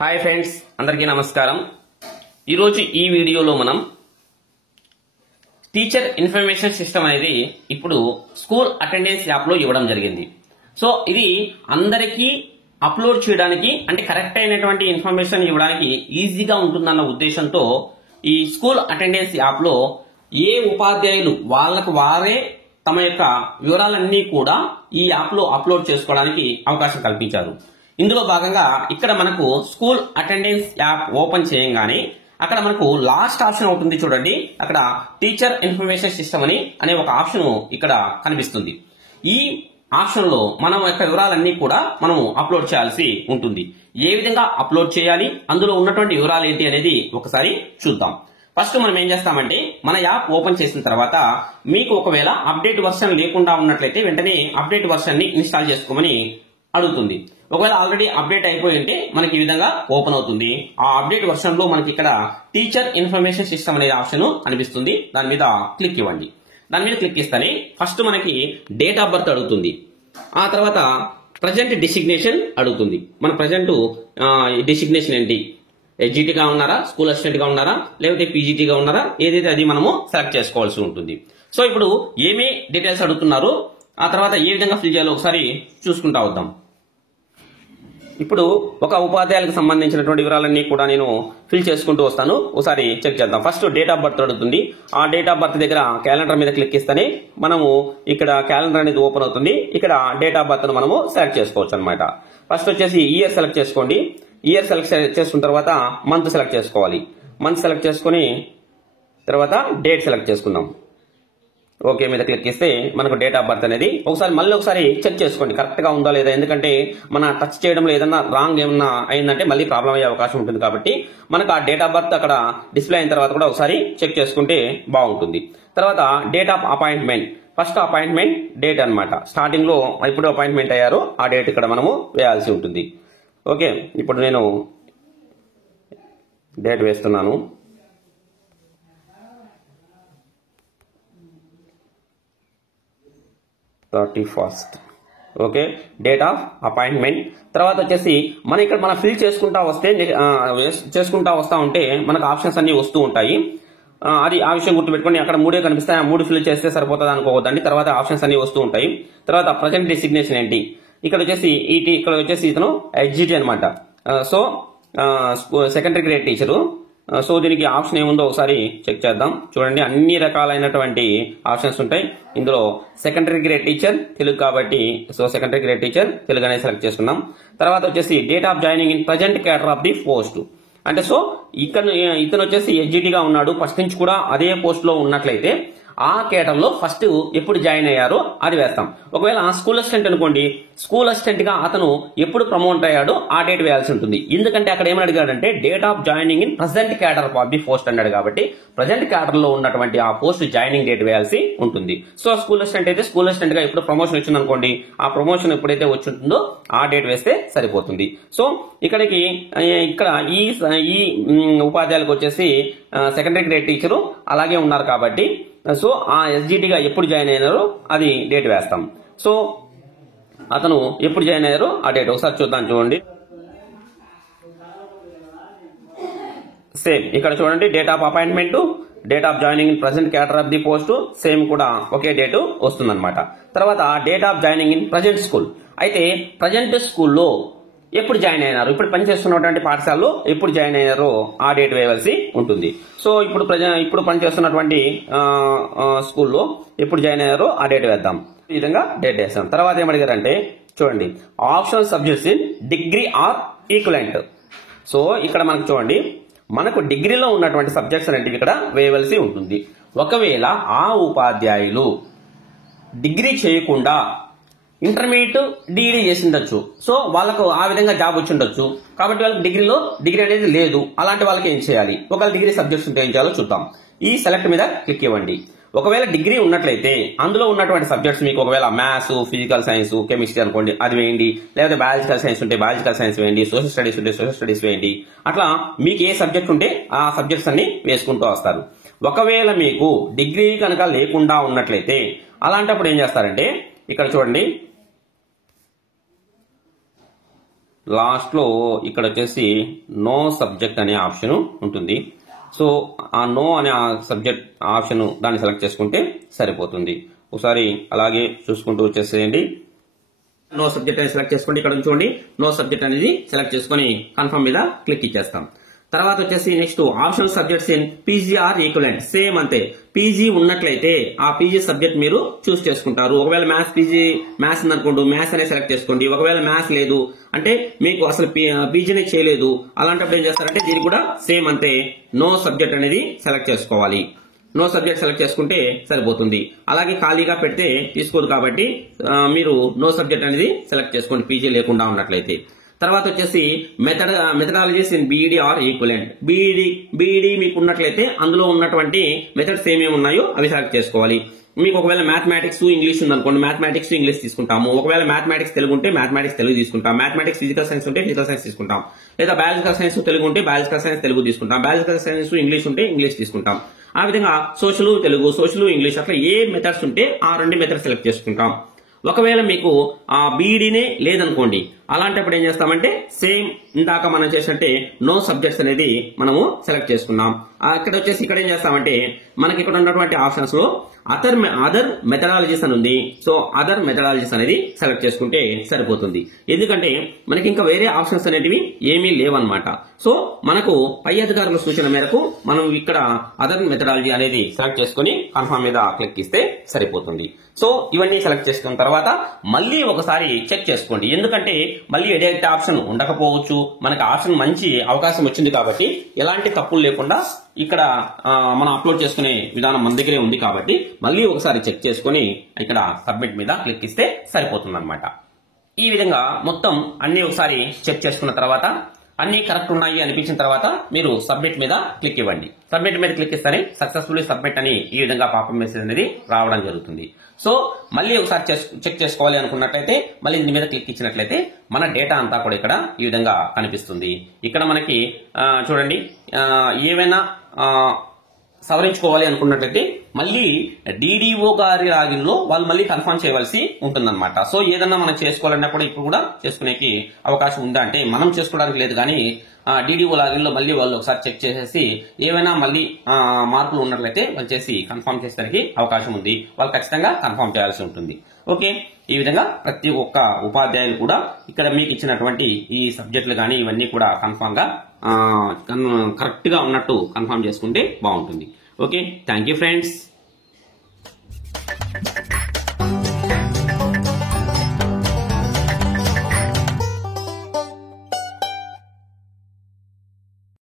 Hi friends, అందరికీ నమస్కారం. ఈరోజు ఈ వీడియోలో మనం టీచర్ ఇన్ఫర్మేషన్ సిస్టమ్ అనేది ఇప్పుడు స్కూల్ అటెండెన్స్ యాప్ లో ఇవ్వడం జరిగింది. సో ఇది అందరికీ అప్లోడ్ చేయడానికి అంటే కరెక్ట్ అయినటువంటి ఇన్ఫర్మేషన్ ఇవ్వడానికి ఈజీగా ఉంటుందన్న ఉద్దేశంతో ఈ స్కూల్ అటెండెన్స్ యాప్ లో ఏ ఉపాధ్యాయులు వాళ్ళకు వారే తమ యొక్క వివరాలన్నీ కూడా ఈ యాప్ లో అప్లోడ్ చేసుకోవడానికి అవకాశం కల్పించారు. ఇందులో భాగంగా ఇక్కడ మనకు స్కూల్ అటెండెన్స్ యాప్ ఓపెన్ చేయగానే అక్కడ మనకు లాస్ట్ ఆప్షన్ అవుతుంది చూడండి. అక్కడ టీచర్ ఇన్ఫర్మేషన్ సిస్టమ్ అనే ఒక ఆప్షన్ ఇక్కడ కనిపిస్తుంది. ఈ ఆప్షన్ లో మనం యొక్క వివరాలన్నీ కూడా మనము అప్లోడ్ చేయాల్సి ఉంటుంది. ఏ విధంగా అప్లోడ్ చేయాలి, అందులో ఉన్నటువంటి వివరాలు ఏంటి అనేది ఒకసారి చూద్దాం. ఫస్ట్ మనం ఏం చేస్తామంటే మన యాప్ ఓపెన్ చేసిన తర్వాత మీకు ఒకవేళ అప్డేట్ వర్షన్ లేకుండా ఉన్నట్లయితే వెంటనే అప్డేట్ వర్షన్ ని ఇన్స్టాల్ చేసుకోమని అడుగుతుంది. ఒకవేళ ఆల్రెడీ అప్డేట్ అయిపోయి ఉంటే మనకి ఈ విధంగా ఓపెన్ అవుతుంది. ఆ అప్డేట్ వర్షన్ లో మనకి ఇక్కడ టీచర్ ఇన్ఫర్మేషన్ సిస్టమ్ అనే ఆప్షన్ కనిపిస్తుంది. దాని మీద క్లిక్ ఇవ్వండి. దాని మీద క్లిక్ ఇస్తేనే ఫస్ట్ మనకి డేట్ ఆఫ్ బర్త్ అడుగుతుంది. ఆ తర్వాత ప్రజెంట్ డిసిగ్నేషన్ అడుగుతుంది. మన ప్రజెంట్ డిసిగ్నేషన్ ఏంటి, ఎస్జిటిగా ఉన్నారా, స్కూల్ అసిస్టెంట్ గా ఉన్నారా, లేకపోతే పీజీటీగా ఉన్నారా, ఏదైతే అది మనము సెలెక్ట్ చేసుకోవాల్సి ఉంటుంది. సో ఇప్పుడు ఏమేమి డీటెయిల్స్ అడుగుతున్నారు, ఆ తర్వాత ఏ విధంగా ఫిల్ చేయాలో ఒకసారి చూసుకుంటా వద్దాం. ఇప్పుడు ఒక ఉపాధ్యాయులకు సంబంధించినటువంటి వివరాలన్నీ కూడా నేను ఫిల్ చేసుకుంటూ వస్తాను. ఒకసారి చెక్ చేద్దాం. ఫస్ట్ డేట్ ఆఫ్ బర్త్ అడుగుతుంది. ఆ డేట్ ఆఫ్ బర్త్ దగ్గర క్యాలెండర్ మీద క్లిక్ ఇస్తేనే మనము ఇక్కడ క్యాలెండర్ అనేది ఓపెన్ అవుతుంది. ఇక్కడ డేట్ ఆఫ్ బర్త్ ను మనము సెలెక్ట్ చేసుకోవచ్చు అనమాట. ఫస్ట్ వచ్చేసి ఇయర్ సెలెక్ట్ చేసుకోండి. ఇయర్ సెలెక్ట్ చేసుకున్న తర్వాత మంత్ సెలెక్ట్ చేసుకోవాలి. మంత్ సెలెక్ట్ చేసుకుని తర్వాత డేట్ సెలెక్ట్ చేసుకుందాం. ఓకే మీద క్లిక్ ఇస్తే మనకు డేట్ ఆఫ్ బర్త్ అనేది మళ్ళీ ఒకసారి చెక్ చేసుకోండి కరెక్ట్ గా ఉందా లేదా. ఎందుకంటే మన టచ్ చేయడంలో ఏదన్నా రాంగ్ ఏమన్నా అయిందంటే మళ్ళీ ప్రాబ్లం అయ్యే అవకాశం ఉంటుంది. కాబట్టి మనకు ఆ డేట్ ఆఫ్ బర్త్ అక్కడ డిస్ప్లే అయిన తర్వాత కూడా ఒకసారి చెక్ చేసుకుంటే బాగుంటుంది. తర్వాత date of appointment, first appointment date అన్నమాట. స్టార్టింగ్ లో ఎప్పుడు అపాయింట్మెంట్ అయ్యారో ఆ డేట్ ఇక్కడ మనము వేయాల్సి ఉంటుంది. ఓకే, ఇప్పుడు నేను డేట్ వేస్తున్నాను. Okay, date of appointment. తర్వాత వచ్చేసి మనం ఫిల్ చేసుకుంటా వస్తా ఉంటే మనకు ఆప్షన్స్ అన్ని వస్తూ ఉంటాయి. అది ఆ విషయం గుర్తుపెట్టుకోండి. అక్కడ మూడే కనిపిస్తాయి. ఆ మూడు ఫిల్ చేస్తే సరిపోతుంది అనుకోవద్దండి. తర్వాత ఆప్షన్స్ అన్ని వస్తూ ఉంటాయి. తర్వాత ప్రజెంట్ డిసిగ్నేషన్ ఏంటి, ఇక్కడ వచ్చేసి ఇతను ఎస్జిటి అనమాట. So secondary grade teacher. So దీనికి ఆప్షన్ ఏముందో ఒకసారి చెక్ చేద్దాం. చూడండి, అన్ని రకాలైనటువంటి ఆప్షన్స్ ఉంటాయి. ఇందులో సెకండరీ గ్రేడ్ టీచర్ తెలుగు కాబట్టి so secondary grade teacher Telugu అనేది సెలెక్ట్ చేసుకున్నాం. తర్వాత వచ్చేసి date of joining in present cadre of the post. అంటే సో ఇతను వచ్చేసి ఎస్జిటిగా ఉన్నాడు. ఫస్ట్ నుంచి కూడా అదే పోస్ట్ లో ఉన్నట్లయితే ఆ కేటర్ లో ఫస్ట్ ఎప్పుడు జాయిన్ అయ్యారో అది వేస్తాం. ఒకవేళ స్కూల్ అసిస్టెంట్ అనుకోండి, స్కూల్ అసిస్టెంట్ గా అతను ఎప్పుడు ప్రమోట్ అయ్యాడో ఆ డేట్ వేయాల్సి ఉంటుంది. ఎందుకంటే అక్కడ ఏమని అడిగాడంటే date of joining in present cadre of the post అన్నాడు. కాబట్టి ప్రజెంట్ క్యాడర్ లో ఉన్నటువంటి ఆ పోస్ట్ జాయినింగ్ డేట్ వేయాల్సి ఉంటుంది. సో స్కూల్ అసిస్టెంట్ అయితే స్కూల్ అసిస్టెంట్ గా ఎప్పుడు ప్రమోషన్ వచ్చింది అనుకోండి, ఆ ప్రమోషన్ ఎప్పుడైతే వచ్చి ఉంటుందో ఆ డేట్ వేస్తే సరిపోతుంది. సో ఇక్కడ ఈ ఉపాధ్యాయులకు వచ్చేసి సెకండరీ గ్రేడ్ టీచరు అలాగే ఉన్నారు కాబట్టి సో ఆ ఎస్జిటిగా ఎప్పుడు జాయిన్ అయినారో అది డేట్ వేస్తాం. సో అతను ఎప్పుడు జాయిన్ అయ్యారో ఆ డేట్ ఒకసారి చూడండి. సేమ్ ఇక్కడ చూడండి, date of appointment, date of joining in present cadre of the post same కూడా ఒకే డేటు వస్తుందన్నమాట. తర్వాత date of joining in present school. అయితే ప్రజెంట్ స్కూల్లో ఎప్పుడు జాయిన్ అయినారు, ఇప్పుడు పనిచేస్తున్నటువంటి పాఠశాలలో ఎప్పుడు జాయిన్ అయ్యారో ఆ డేట్ వేయవలసి ఉంటుంది. సో ఇప్పుడు పనిచేస్తున్నటువంటి స్కూల్లో ఎప్పుడు జాయిన్ అయ్యారో ఆ డేట్ వేద్దాం. ఈ విధంగా డేట్ వేస్తాం. తర్వాత ఏమడిగారంటే చూడండి, optional subjects in degree or equivalent. So ఇక్కడ మనకు చూడండి, మనకు డిగ్రీలో ఉన్నటువంటి సబ్జెక్ట్స్ అనేవి ఇక్కడ వేయవలసి ఉంటుంది. ఒకవేళ ఆ ఉపాధ్యాయులు డిగ్రీ చేయకుండా ఇంటర్మీడియట్ డిగ్రీ చేసి ఉండొచ్చు. సో వాళ్ళకు ఆ విధంగా జాబ్ వచ్చి ఉండొచ్చు. కాబట్టి వాళ్ళకి డిగ్రీ అనేది లేదు. అలాంటి వాళ్ళకి ఏం చేయాలి, ఒకవేళ డిగ్రీ సబ్జెక్ట్స్ ఉంటే ఏం చేయాలో చూద్దాం. ఈ సెలెక్ట్ మీద క్లిక్ ఇవ్వండి. ఒకవేళ డిగ్రీ ఉన్నట్లయితే అందులో ఉన్నటువంటి సబ్జెక్ట్స్ మీకు ఒకవేళ మ్యాథ్స్, ఫిజికల్ సైన్స్, కెమిస్ట్రీ అనుకోండి అది వేయండి. లేకపోతే బయాలజికల్ సైన్స్ ఉంటే బయాలజికల్ సైన్స్ వేయండి. సోషల్ స్టడీస్ ఉంటే సోషల్ స్టడీస్ వేయండి. అట్లా మీకు ఏ సబ్జెక్ట్ ఉంటే ఆ సబ్జెక్ట్స్ అన్ని వేసుకుంటూ వస్తారు. ఒకవేళ మీకు డిగ్రీ కనుక లేకుండా ఉన్నట్లయితే అలాంటప్పుడు ఏం చేస్తారంటే ఇక్కడ చూడండి, లాస్ట్ లో ఇక్కడ వచ్చేసి నో సబ్జెక్ట్ అనే ఆప్షన్ ఉంటుంది. సో ఆ నో అనే సబ్జెక్ట్ ఆప్షన్ దాన్ని సెలెక్ట్ చేసుకుంటే సరిపోతుంది. ఒకసారి అలాగే చూసుకుంటూ వచ్చేసేయండి. నో సబ్జెక్ట్ అనేది సెలెక్ట్ చేసుకోండి. ఇక్కడ చూడండి నో సబ్జెక్ట్ అనేది సెలెక్ట్ చేసుకుని కన్ఫర్మ్ మీద క్లిక్ ఇచ్చేస్తాం. తర్వాత వచ్చేసి next optional subjects in PG are equivalent. Same అంతే, పీజీ ఉన్నట్లయితే ఆ పీజీ సబ్జెక్ట్ మీరు చూస్ చేసుకుంటారు. ఒకవేళ మ్యాథ్స్ పీజీ మ్యాథ్స్ ఉందనుకోండి, మ్యాథ్స్ అనేది సెలెక్ట్ చేసుకోండి. ఒకవేళ మ్యాథ్స్ లేదు అంటే మీకు అసలు పీజీనే చేయలేదు, అలాంటప్పుడు ఏం చేస్తారంటే దీనికి కూడా సేమ్ అంతే, నో సబ్జెక్ట్ అనేది సెలెక్ట్ చేసుకోవాలి. నో సబ్జెక్ట్ సెలెక్ట్ చేసుకుంటే సరిపోతుంది. అలాగే ఖాళీగా పెడితే తీసుకోదు కాబట్టి మీరు నో సబ్జెక్ట్ అనేది సెలెక్ట్ చేసుకోండి పీజీ లేకుండా ఉన్నట్లయితే. తర్వాత వచ్చేసి methodologies in BEd or equivalent. BEd మీకు ఉన్నట్లయితే అందులో ఉన్నటువంటి మెథడ్స్ ఏమేమి ఉన్నాయో అవి సెలెక్ట్ చేసుకోవాలి. మీకు ఒకవేళ మ్యాథమెటిక్స్ ఇంగ్లీష్ ఉందనుకోండి, మ్యాథమెటిక్స్ ఇంగ్లీష్ తీసుకుంటాము. ఒకవేళ మ్యాథమెటిక్స్ తెలుగు ఉంటే మ్యాథమెటిక్స్ తెలుగు తీసుకుంటాం. మ్యాథమెటిక్స్ ఫిజికల్ సైన్స్ ఉంటే ఫిజికల్ సైన్స్ తీసుకుంటాం. లేదా బయాలజికల్ సైన్స్ తెలుగు ఉంటే బయాలజికల్ సైన్స్ తెలుగు తీసుకుంటాం. బయాలజికల్ సైన్స్ ఇంగ్లీష్ ఉంటే ఇంగ్లీష్ తీసుకుంటాం. ఆ విధంగా సోషల్ తెలుగు, సోషల్ ఇంగ్లీష్ అట్లా ఏ మెథడ్స్ ఉంటే ఆ 2 మెథడ్స్ సెలెక్ట్ చేసుకుంటాం. ఒకవేళ మీకు ఆ బీఈడీనే లేదనుకోండి, అలాంటప్పుడు ఏం చేస్తామంటే సేమ్ ఇందాక మనం చేసినట్టే నో సబ్జెక్ట్స్ అనేది మనము సెలెక్ట్ చేసుకున్నాం. ఇక్కడ వచ్చేసి ఇక్కడ ఏం చేస్తామంటే మనకి ఇక్కడ ఉన్నటువంటి ఆప్షన్స్ లో అదర్ మెథడాలజీస్ అని ఉంది. సో అదర్ మెథడాలజీస్ అనేది సెలెక్ట్ చేసుకుంటే సరిపోతుంది. ఎందుకంటే మనకి ఇంకా వేరే ఆప్షన్స్ అనేటివి ఏమీ లేవన్నమాట. సో మనకు పై అధికారుల సూచన మేరకు మనం ఇక్కడ అదర్ మెథడాలజీ అనేది సెలెక్ట్ చేసుకుని కన్ఫర్మ్ మీద క్లిక్ ఇస్తే సరిపోతుంది. సో ఇవన్నీ సెలెక్ట్ చేసుకున్న తర్వాత మళ్ళీ ఒకసారి చెక్ చేసుకోండి. ఎందుకంటే మళ్ళీ ఎడిట్ ఆప్షన్ ఉండకపోవచ్చు. మనకి ఆప్షన్ మంచి అవకాశం వచ్చింది కాబట్టి ఎలాంటి తప్పులు లేకుండా ఇక్కడ మనం అప్లోడ్ చేసుకునే విధానం మన దగ్గరే ఉంది కాబట్టి మళ్ళీ ఒకసారి చెక్ చేసుకుని ఇక్కడ సబ్మిట్ మీద క్లిక్ ఇస్తే సరిపోతుంది అనమాట. ఈ విధంగా మొత్తం అన్ని ఒకసారి చెక్ చేసుకున్న తర్వాత అన్ని కరెక్ట్ ఉన్నాయి అనిపించిన తర్వాత మీరు సబ్మిట్ మీద క్లిక్ ఇవ్వండి. సబ్మిట్ మీద క్లిక్ ఇస్తేనే సక్సెస్ఫుల్లీ సబ్మిట్ అని ఈ విధంగా పాపప్ మెసేజ్ అనేది రావడం జరుగుతుంది. సో మళ్ళీ ఒకసారి చెక్ చేసుకోవాలి అనుకున్నట్లయితే మళ్ళీ దీని మీద క్లిక్ ఇచ్చినట్లయితే మన డేటా అంతా కూడా ఇక్కడ ఈ విధంగా కనిపిస్తుంది. ఇక్కడ మనకి చూడండి ఏవైనా సవరించుకోవాలి అనుకున్నట్లయితే మళ్ళీ డీడీఓ గారి లాగిన్ లో వాళ్ళు మళ్ళీ కన్ఫర్మ్ చేయవలసి ఉంటుందన్నమాట. సో ఏదన్నా మనం చేసుకోవాలన్నప్పుడు ఇప్పుడు కూడా చేసుకునేకి అవకాశం ఉందా అంటే మనం చేసుకోవడానికి లేదు, కానీ డీడీఓ లాగిన్ లో మళ్ళీ వాళ్ళు ఒకసారి చెక్ చేసేసి ఏమైనా మళ్ళీ మార్పులు ఉన్నట్లయితే వాళ్ళు చేసి కన్ఫర్మ్ చేసేదానికి అవకాశం ఉంది. వాళ్ళు ఖచ్చితంగా కన్ఫర్మ్ చేయాల్సి ఉంటుంది. ఓకే, ఈ విధంగా ప్రతి ఒక్క ఉపాధ్యాయులు కూడా ఇక్కడ మీకు ఇచ్చినటువంటి ఈ సబ్జెక్టులు కానీ ఇవన్నీ కూడా కన్ఫర్మ్ గా కరెక్ట్ గా ఉన్నట్టు కన్ఫర్మ్ చేసుకుంటే బాగుంటుంది. Okay, thank you friends.